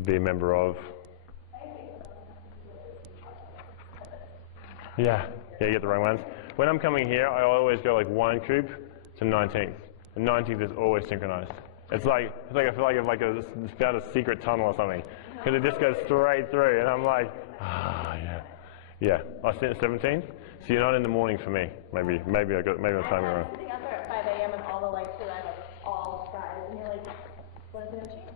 to be a member of. Yeah, you get the wrong ones. When I'm coming here, I always go like 1 kub to 19th. And 19th is always synchronized. It's like I feel like it's about a secret tunnel or something, because it just goes straight through, and I'm like, yeah. I sit at 17th, so you're not in the morning for me. Maybe I'm timing wrong. Sitting out there at 5 a.m. and all the lights are light up, all skies, and you're like, what is going to change?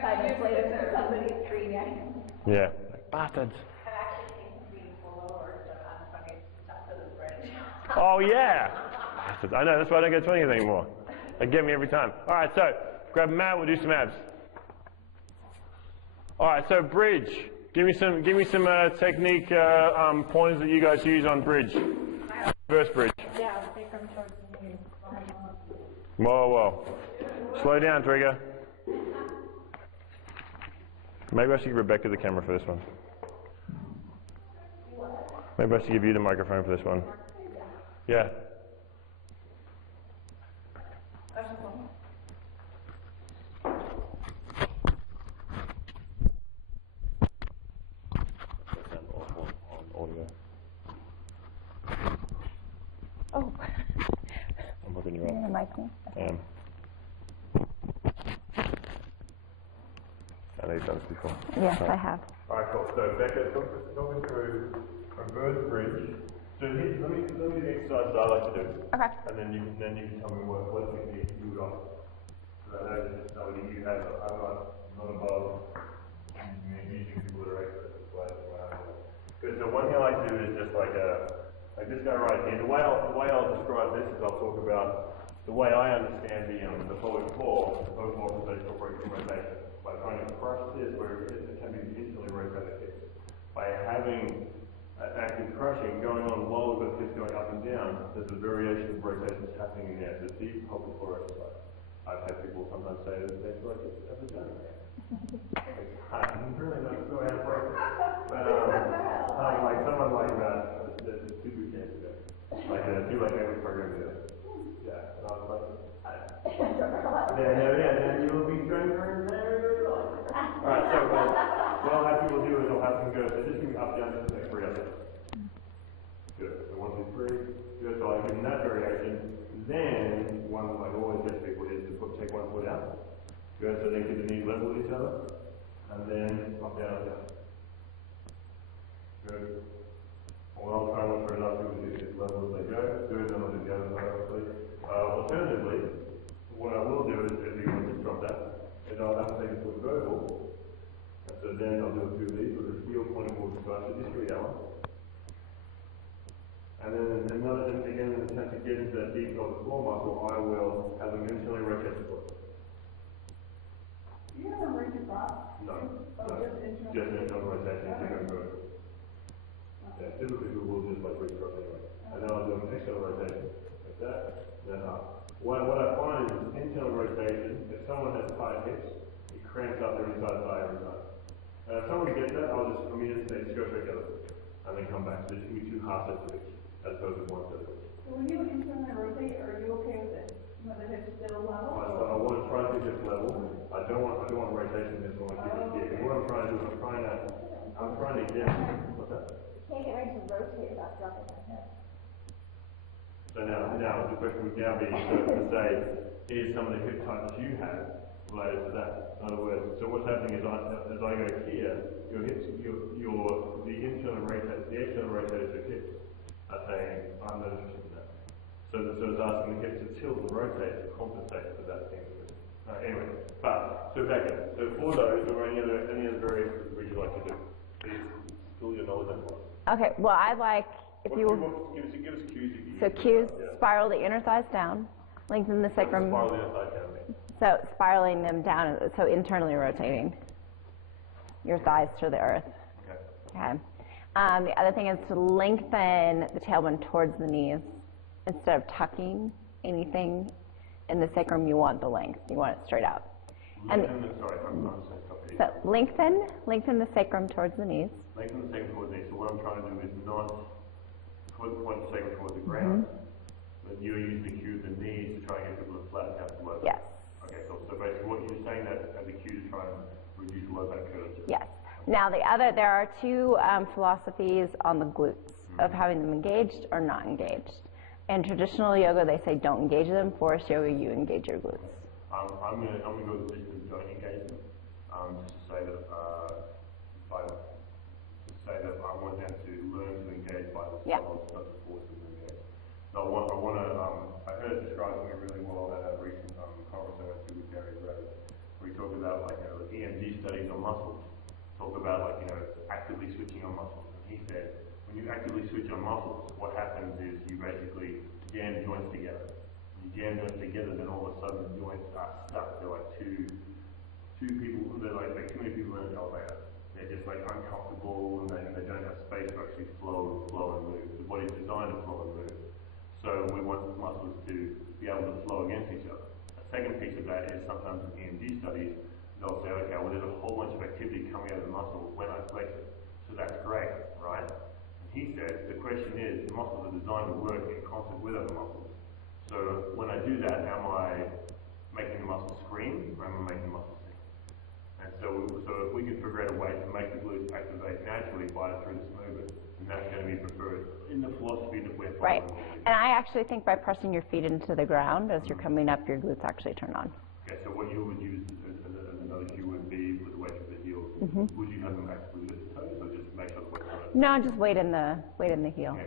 5 minutes later, somebody's 3 a.m. Yeah, bastards. I've actually seen people lower on funny stuff to the bridge. Oh yeah, bastards. I know, that's why I don't go to 20th anymore. They get me every time. All right, so grab a mat. We'll do some abs. All right, so bridge. Give me some technique pointers that you guys use on bridge. First bridge. Yeah, take them towards the knee. Whoa. Slow down, Trigger. Maybe I should give Rebecca the camera for this one. Maybe I should give you the microphone for this one. Yeah. Oh. I'm looking you up. You mic me? I know you've done this before. Yes, I have. Alright, cool. So Becca, talk me through reverse bridge. So let me do the exercise that I like to do. Okay. And then you can tell me what technique you got. So I know this is something you have. I'm not above using people that are experts as well. Because the one thing I like to do is just like this guy right here. The way I'll describe this is I'll talk about the way I understand the pelvic floor, the pelvic floor is incorporating rotation. By trying to crush this where it can be instantly rotated hips. By having active crushing going on while we've got hips going up and down, there's a variation of rotations happening in there. It's a deep pelvic floor exercise. I've had people sometimes say that they feel like it's ever done it. It's really not so athletic. But like someone like that, that's 2 boot camps ago. Like a every program ago. Yeah. And I was like, yeah, you will be stronger very well. Alright, so what I'll have people do is I'll have them go, so just give me up, down, just like 3 up. Good. So 1, 2, 3. Good. So I'll give them that variation. Then, one of my always get people is to take 1 foot out. Good. So they keep the knees level with each other. And then up, down, up, down. Good. What I'll try and look for enough people to do is level as they go. Good. Then I'll do the other side, obviously. Alternatively, what I will do is, if you want to drop that, is I'll have to take a foot vertical. And so then I'll do a few of these with the heel pointing towards the sky. So just give me that one. And then again, in an attempt to get into that deep pelvic floor muscle, I will have them internally rotate the foot. Do you have a rigid box? No. Just internal rotation if you're going vertical. Yeah, typically we will just like recross anyway. And then I'll do an external rotation, like that, and then up. What I find is internal rotation, if someone has tight hips, it cramps up their inside thigh every time. And if someone gets that, I'll just immediately say, just go straight the other foot, and then come back. So just give me 2 half sets of each, as opposed to 1 set of each. So when you internally rotate, are you okay with it? You want the hips still level? I want to try to keep hips level. I don't want rotation hips, I want to keep it here. What I'm trying to do is I'm trying to get, what's that? You can't get ready to rotate without dropping my hip. So now the question would now be to say, here's some of the hip types you have related to that. In other words, so what's happening is as I go here, your hips, the external rotators of hips are saying, I'm not interested in that. So it's asking the hips to tilt and rotate to compensate for that thing. Anyway, so back in. So for those, or any other variations would you like to do? Please fill your knowledge and Okay, well, I like, if you were, give us cues. so cues, spiral the inner thighs down, lengthen the sacrum. Spiral the inner thighs down. So spiraling them down, so internally rotating your thighs to the earth. Okay. The other thing is to lengthen the tailbone towards the knees instead of tucking anything in the sacrum. You want the length. You want it straight out. So lengthen the sacrum towards the knees. Lengthen the sacrum towards the knees. So what I'm trying to do is not point the sacrum towards the ground, but you're using the cue of the knees to try and get people to flatten out the lower. Yes. Okay, so basically what you're saying that as a cue to try and reduce low back curvature. Yes. Now there are two philosophies on the glutes of having them engaged or not engaged. In traditional yoga, they say don't engage them. Forest yoga, you engage your glutes. I'm gonna go with just the don't engage them. Just to say that I want them to learn to engage by themselves, not to force them to engage. So I heard it described to me really well at a recent conference I went to with Gary Gray, where he talked about the EMG studies on muscles. Talk about actively switching on muscles. And he said, when you actively switch on muscles, what happens is you basically jam joints together. You jam joints together, then all of a sudden the joints are stuck. They're like two people. They're like too many people in an elevator. They're just uncomfortable, and they don't have space to actually flow and move. The body's designed to flow and move. So we want muscles to be able to flow against each other. A second piece of that is sometimes in EMG studies, they'll say, okay, well, there's a whole bunch of activity coming out of the muscle when I flex it. So that's great, right? And he says, the question is, the muscles are designed to work in concert with other muscles. So when I do that, am I making the muscle scream, or am I making the muscle sing? And so if we can figure out a way to make the glutes activate naturally through this movement, then that's going to be preferred in the philosophy that we're following. Right. And I actually think by pressing your feet into the ground as you're coming up, your glutes actually turn on. Okay, so what you would use as another cue would be with the weight of the heels. Would you have them actively lift the toes, or just make sure the weight on it? No, just weight in the heel.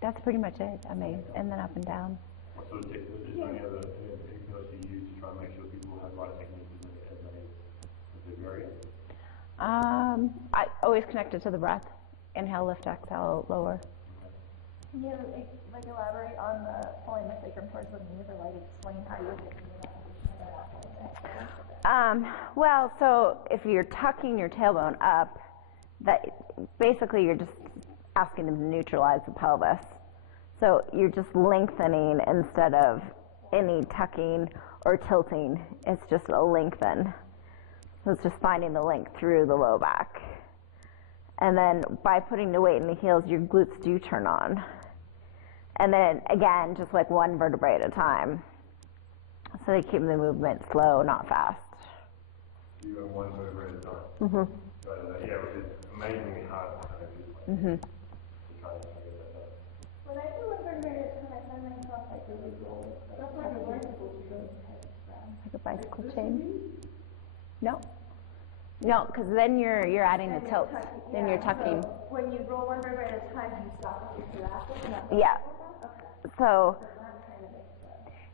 That's pretty much it. I mean, and then up and down. What sort of technique? Is there anything else you use to try and make sure people have the right technique as they vary? I always connect it to the breath. Inhale, lift, exhale, lower. Can you elaborate on the pulling the sacrum towards the knees, or explain how you would get well, so if you're tucking your tailbone up, that basically you're just asking them to neutralize the pelvis. So you're just lengthening instead of any tucking or tilting. It's just a lengthen. So it's just finding the length through the low back. And then by putting the weight in the heels, your glutes do turn on. And then again, just one vertebrae at a time. So they keep the movement slow, not fast. You go one vertebrae at a time. So, which is amazingly hard to kind of do. To try and get that done. When I do one vertebrae at a time, I find myself really roll. That's why the bicycle is really tight. Like a bicycle chain? No. No, because then you're adding the tilt. Then you're tucking. So when you roll one vertebrae at a time, you stop with your thoracic? Yeah. So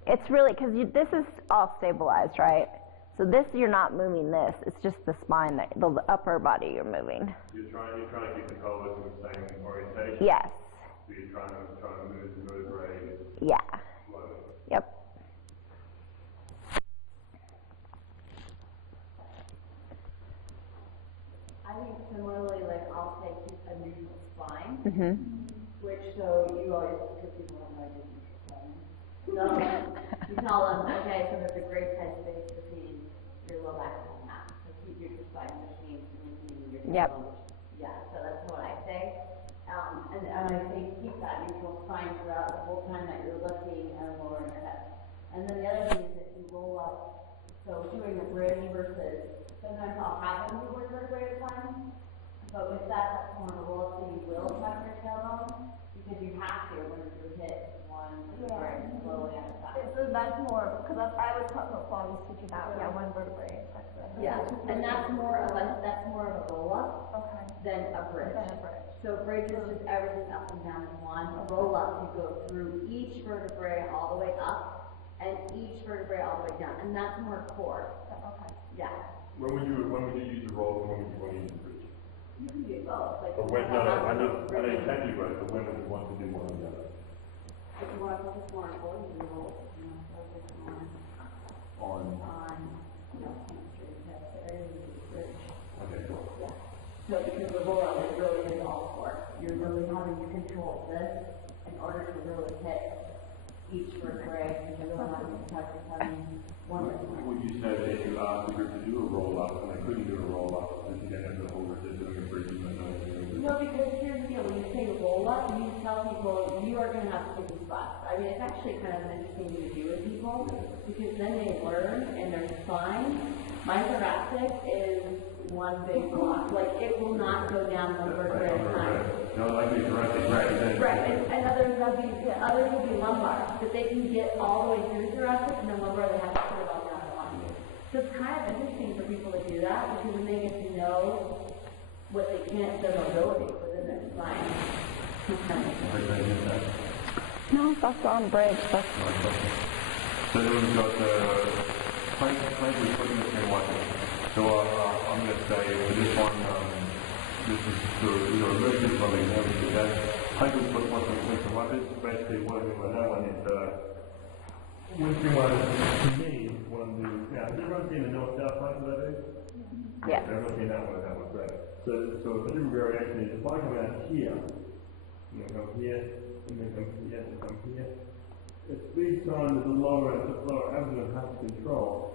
it's really, because this is all stabilized, right? So this, you're not moving this. It's just the spine, the upper body you're moving. You're trying to keep the pelvis in the same orientation? Yes. So you're trying to move the vertebrae? Yeah. Slowly. Yep. I think similarly, I'll say keep a neutral spine, which so you always, because people don't know your neutral spine. So you tell them, okay, so there's a great tight space between your low back and the mat. So keep your spine, which means maintaining your tailbone. Yeah, so that's what I say. And I say keep that neutral spine throughout the whole time that you're lifting and lowering your head. And then the other thing is that you roll up, so doing a bridge versus, sometimes I'll have them do one vertebrae at a time, but with that, that's more of a roll up, so you will tuck your tailbone, because you have to when you hit one vertebrae slowly at a time. So that's more, because I was taught before I was teaching that, one vertebrae. Yeah, and that's more of a roll up than a bridge. So bridge is just everything up and down in one. A roll up, you go through each vertebrae all the way up, and each vertebrae all the way down, and that's more core. Okay. Yeah. When would you use the roll, and when would you use the bridge? You can do both. But when, I know you can do both, but when would you want to do one or the other? If you want to focus more on core, you can roll. If you want to focus on hamstring, hips, areas of the bridge. Okay, cool. Yeah. So because the roll up is really all core. You're really having to control this in order to really hit each vertebrae, and you're really having to touch your tummy. Would you say that if you asked the group to do a roll up and they couldn't do a roll up, that you then have the whole group doing a bridge and No, because here's the deal, when you say roll up, you tell people you are going to have sticky spots. I mean, it's actually kind of an interesting thing to do with people, because then they learn and they're fine, My thoracic is one big block, like it will not go down one vertebra at a time. No, like the thoracic, right, then. Right, and others will be lumbar, but they can get all the way through thoracic and then lumbar they have to put it all down at once. So it's kind of interesting for people to do that because then they get to know what they can't, their mobility within their spine. No, that's on bridge. That's So then we've got plank we're putting the same weapon. So I'm going to say for this one, this is for emergency from example to that. Plank we put one from plank and weapons. Basically what I mean by that one is, what you want to me, what I'm doing, now, has everyone seen the north-south plank that I do? yes. Everyone's seen that one, great. So a different variation is if I come out here, and then come here, and then come here, and come here. It's each time there's a lower abdomen has control,